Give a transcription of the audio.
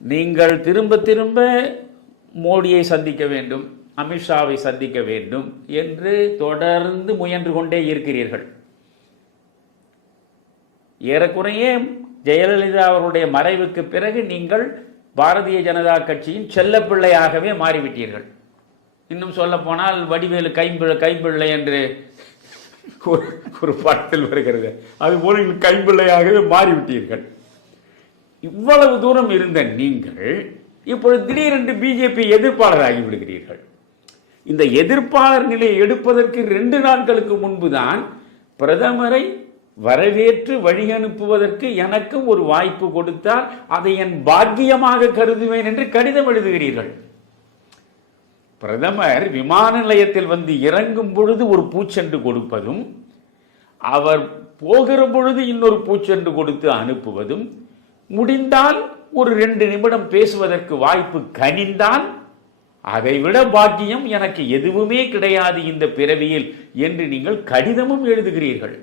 நீங்கள் திரும்ப திரும்ப மோடியை சந்திக்க வேண்டும் அமித்ஷாவை சந்திக்க வேண்டும் என்று தொடர்ந்து முயன்று கொண்டே இருக்கிறீர்கள். ஏறக்குறைய ஜெயலலிதா அவருடைய மறைவுக்கு பிறகு நீங்கள் பாரதிய ஜனதா கட்சியின் செல்லப்பிள்ளையாகவே மாறிவிட்டீர்கள். இன்னும் சொல்ல போனால் வடிவேலு கைம்பிள்ளை கைம்பிள்ளை என்று ஒரு ஒரு பாட்டில் வருகிறது. அதுபோல நீங்கள் கைம்பிள்ளையாகவே மாறிவிட்டீர்கள். இவ்வளவு தூரம் இருந்த நீங்கள் இப்பொழுது திடீரென்று பிஜேபி எதிர்ப்பாளர் ஆகிவிடுகிறீர்கள் இந்த எதிர்ப்பாளர் நிலையை எடுப்பதற்கு ரெண்டு நாட்களுக்கு முன்புதான் பிரதமரை வரவேற்று வழி அனுப்புவதற்கு எனக்கும் ஒரு வாய்ப்பு கொடுத்தால் அதை என் பாக்கியமாக கருதுவேன் என்று கடிதம் எழுதுகிறீர்கள். பிரதமர் விமான நிலையத்தில் வந்து இறங்கும் பொழுது ஒரு பூச்செண்டு கொடுப்பதும் அவர் போகிற பொழுது இன்னொரு பூச்செண்டு கொடுத்து அனுப்புவதும் முடிந்தால் ஒரு ரெண்டு நிமிடம் பேசுவதற்கு வாய்ப்பு கனிந்தால் அதைவிட பாக்கியம் எனக்கு எதுவுமே கிடையாது இந்த பிறவியில் என்று நீங்கள் கடிதமும் எழுதுகிறீர்கள்.